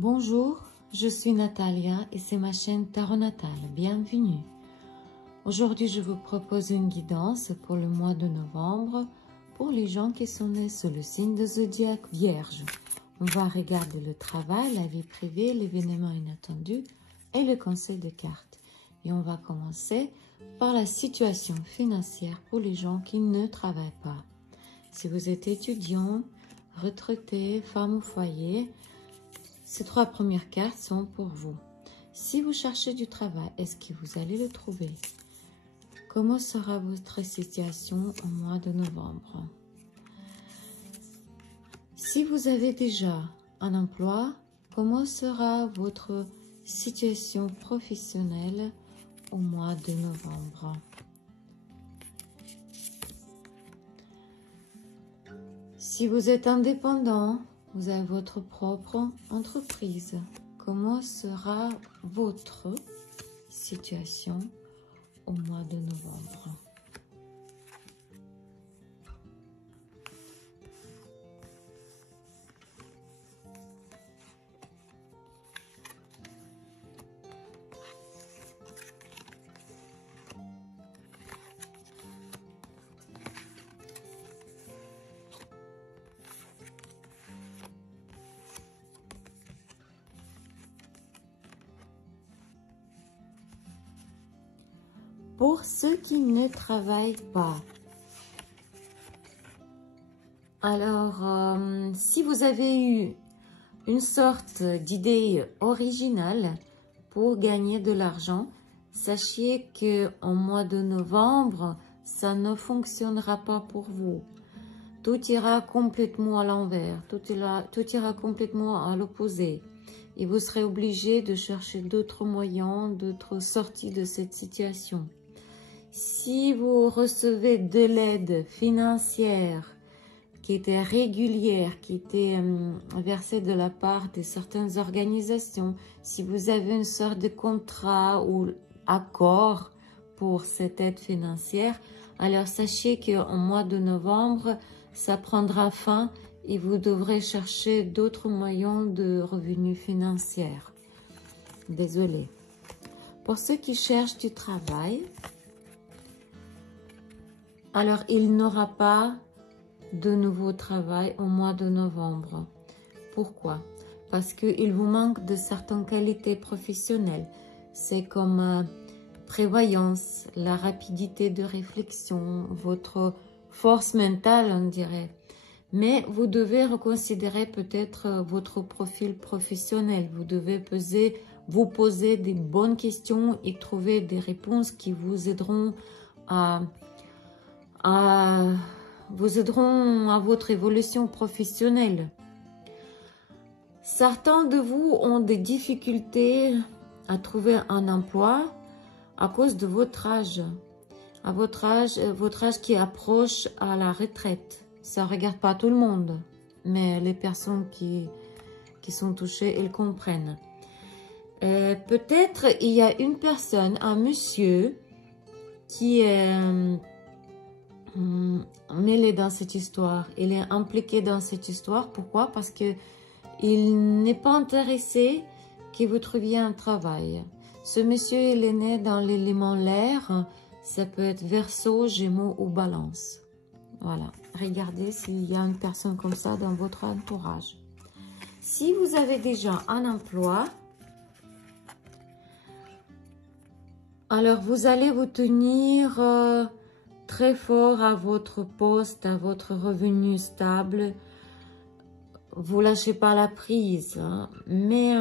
Bonjour, je suis Natalia et c'est ma chaîne Tarot Natal. Bienvenue. Aujourd'hui, je vous propose une guidance pour le mois de novembre pour les gens qui sont nés sous le signe de zodiaque Vierge. On va regarder le travail, la vie privée, l'événement inattendu et le conseil de cartes. Et on va commencer par la situation financière pour les gens qui ne travaillent pas. Si vous êtes étudiant, retraité, femme au foyer, ces trois premières cartes sont pour vous. Si vous cherchez du travail, est-ce que vous allez le trouver? Comment sera votre situation au mois de novembre? Si vous avez déjà un emploi, comment sera votre situation professionnelle au mois de novembre? Si vous êtes indépendant, vous avez votre propre entreprise. Comment sera votre situation au mois de novembre? Pour ceux qui ne travaillent pas, alors si vous avez eu une sorte d'idée originale pour gagner de l'argent, sachez qu'en mois de novembre, ça ne fonctionnera pas pour vous. Tout ira complètement à l'envers, tout ira complètement à l'opposé. Et vous serez obligé de chercher d'autres moyens, d'autres sorties de cette situation. Si vous recevez de l'aide financière qui était régulière, qui était versée de la part de certaines organisations, si vous avez une sorte de contrat ou accord pour cette aide financière, alors sachez qu'au mois de novembre, ça prendra fin et vous devrez chercher d'autres moyens de revenus financiers. Désolée. Pour ceux qui cherchent du travail, alors il n'aura pas de nouveau travail au mois de novembre. Pourquoi? Parce qu'il vous manque de certaines qualités professionnelles. C'est comme prévoyance, la rapidité de réflexion, votre force mentale, on dirait. Mais vous devez reconsidérer peut-être votre profil professionnel. Vous devez vous poser des bonnes questions et trouver des réponses qui vous aideront à votre évolution professionnelle. Certains de vous ont des difficultés à trouver un emploi à cause de votre âge. Votre âge qui approche à la retraite. Ça ne regarde pas tout le monde, mais les personnes qui sont touchées, elles comprennent. Peut-être il y a une personne, un monsieur, qui est mêlé dans cette histoire. Il est impliqué dans cette histoire. Pourquoi? Parce que il n'est pas intéressé que vous trouviez un travail. Ce monsieur, il est né dans l'élément l'air. Ça peut être Verseau, Gémeaux ou Balance. Voilà. Regardez s'il y a une personne comme ça dans votre entourage. Si vous avez déjà un emploi, alors vous allez vous tenir très fort à votre poste, à votre revenu stable. Vous lâchez pas la prise, hein. Mais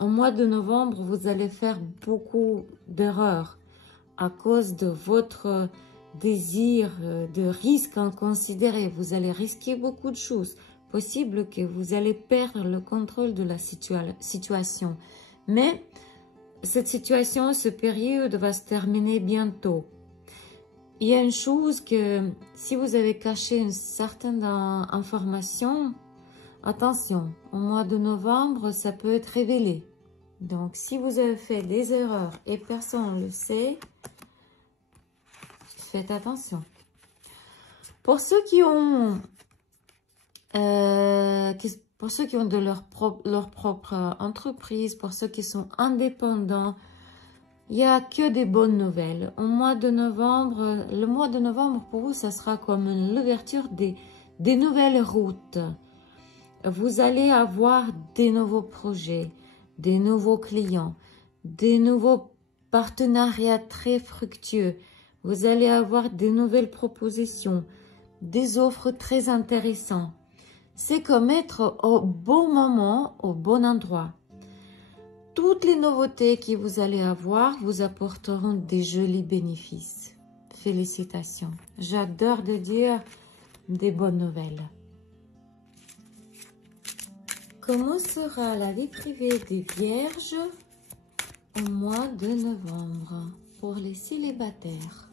au mois de novembre, vous allez faire beaucoup d'erreurs à cause de votre désir de risque inconsidéré. Vous allez risquer beaucoup de choses. Possible que vous allez perdre le contrôle de la situation. Mais cette situation, cette période va se terminer bientôt. Il y a une chose que si vous avez caché une certaine information, attention, au mois de novembre, ça peut être révélé. Donc, si vous avez fait des erreurs et personne ne le sait, faites attention. Pour ceux qui pour ceux qui ont de leur propre entreprise, pour ceux qui sont indépendants, il n'y a que des bonnes nouvelles. Au mois de novembre, le mois de novembre pour vous, ça sera comme l'ouverture des nouvelles routes. Vous allez avoir des nouveaux projets, des nouveaux clients, des nouveaux partenariats très fructueux. Vous allez avoir des nouvelles propositions, des offres très intéressantes. C'est comme être au bon moment, au bon endroit. Toutes les nouveautés que vous allez avoir vous apporteront des jolis bénéfices. Félicitations. J'adore de dire des bonnes nouvelles. Comment sera la vie privée des Vierges au mois de novembre pour les célibataires?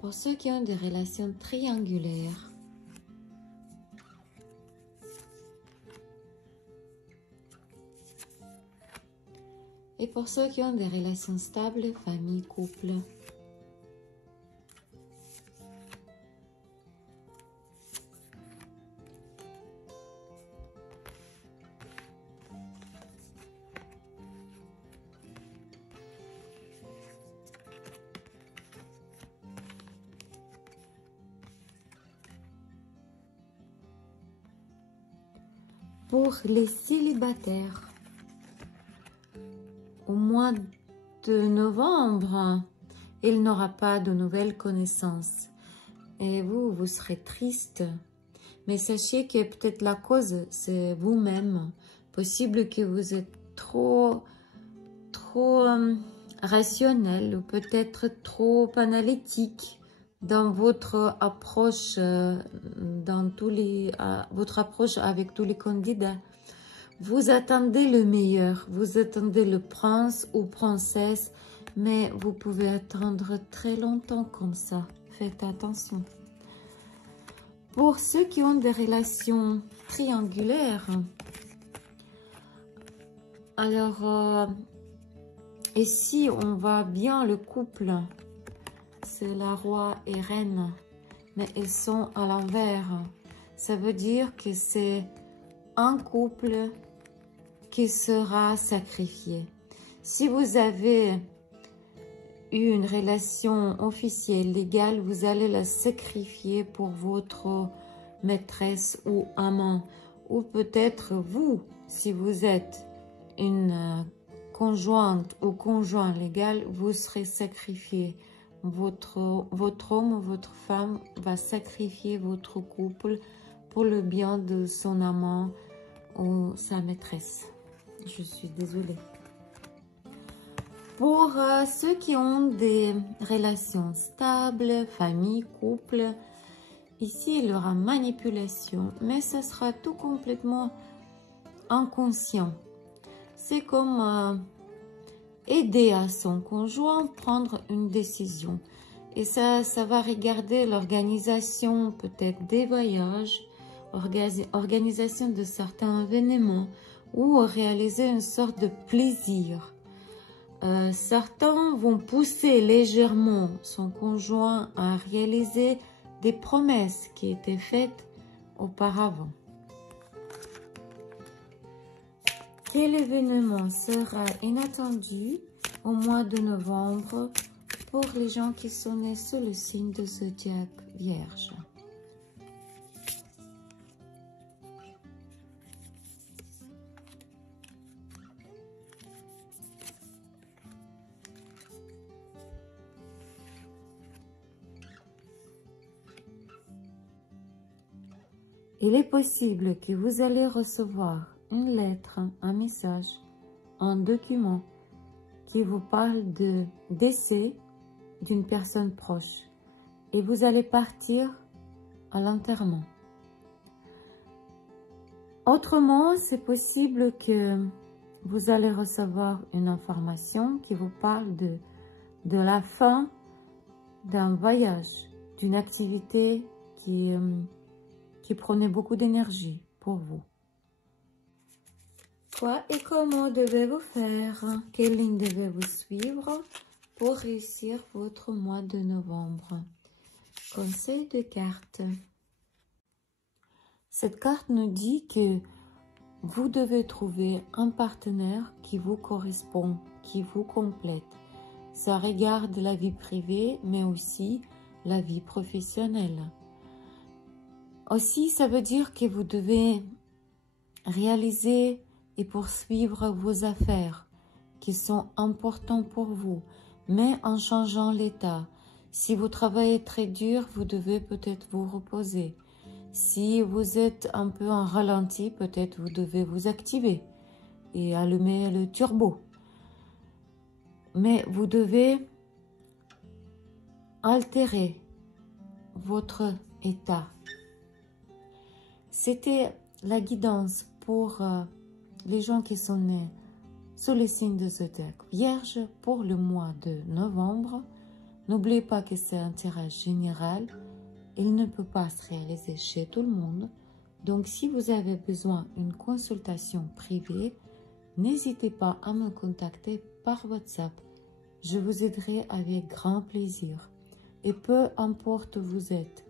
Pour ceux qui ont des relations triangulaires, et pour ceux qui ont des relations stables, famille, couple. Pour les célibataires, au mois de novembre, il n'aura pas de nouvelles connaissances. Et vous serez triste. Mais sachez que peut-être la cause, c'est vous-même. Possible que vous êtes trop rationnel ou peut-être trop analytique dans votre approche, votre approche avec tous les candidats. Vous attendez le meilleur, vous attendez le prince ou princesse, mais vous pouvez attendre très longtemps comme ça. Faites attention. Pour ceux qui ont des relations triangulaires, alors, et si on voit bien le couple, c'est la roi et reine, mais ils sont à l'envers. Ça veut dire que c'est un couple qui sera sacrifié. Si vous avez eu une relation officielle, légale, vous allez la sacrifier pour votre maîtresse ou amant. Ou peut-être vous, si vous êtes une conjointe ou conjoint légal, vous serez sacrifié. Votre homme ou votre femme va sacrifier votre couple pour le bien de son amant ou sa maîtresse. Je suis désolée. Pour ceux qui ont des relations stables, famille, couple, ici il y aura manipulation, mais ça sera tout complètement inconscient. C'est comme aider à son conjoint prendre une décision. Et ça va regarder l'organisation peut-être des voyages, organisation de certains événements ou réaliser une sorte de plaisir. Certains vont pousser légèrement son conjoint à réaliser des promesses qui étaient faites auparavant. Quel événement sera inattendu au mois de novembre pour les gens qui sont nés sous le signe de zodiaque Vierge? Il est possible que vous allez recevoir une lettre, un message, un document qui vous parle de décès d'une personne proche et vous allez partir à l'enterrement. Autrement, c'est possible que vous allez recevoir une information qui vous parle de la fin d'un voyage, d'une activité qui prenait beaucoup d'énergie pour vous. Quoi et comment devez-vous faire? Quelle ligne devez-vous suivre pour réussir votre mois de novembre. Conseil de cartes. Cette carte nous dit que vous devez trouver un partenaire qui vous correspond, qui vous complète. Ça regarde la vie privée, mais aussi la vie professionnelle. Aussi, ça veut dire que vous devez réaliser et poursuivre vos affaires qui sont importantes pour vous, mais en changeant l'état. Si vous travaillez très dur, vous devez peut-être vous reposer. Si vous êtes un peu en ralenti, peut-être vous devez vous activer et allumer le turbo. Mais vous devez altérer votre état. C'était la guidance pour les gens qui sont nés sous les signes de zodiaque Vierge pour le mois de novembre. N'oubliez pas que c'est un tirage général. Il ne peut pas se réaliser chez tout le monde. Donc, si vous avez besoin d'une consultation privée, n'hésitez pas à me contacter par WhatsApp. Je vous aiderai avec grand plaisir. Et peu importe où vous êtes,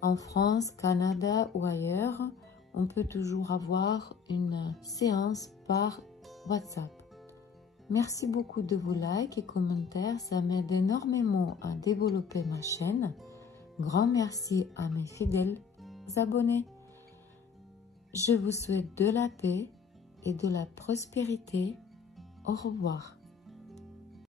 en France, Canada ou ailleurs, on peut toujours avoir une séance par WhatsApp. Merci beaucoup de vos likes et commentaires, ça m'aide énormément à développer ma chaîne. Grand merci à mes fidèles abonnés. Je vous souhaite de la paix et de la prospérité. Au revoir.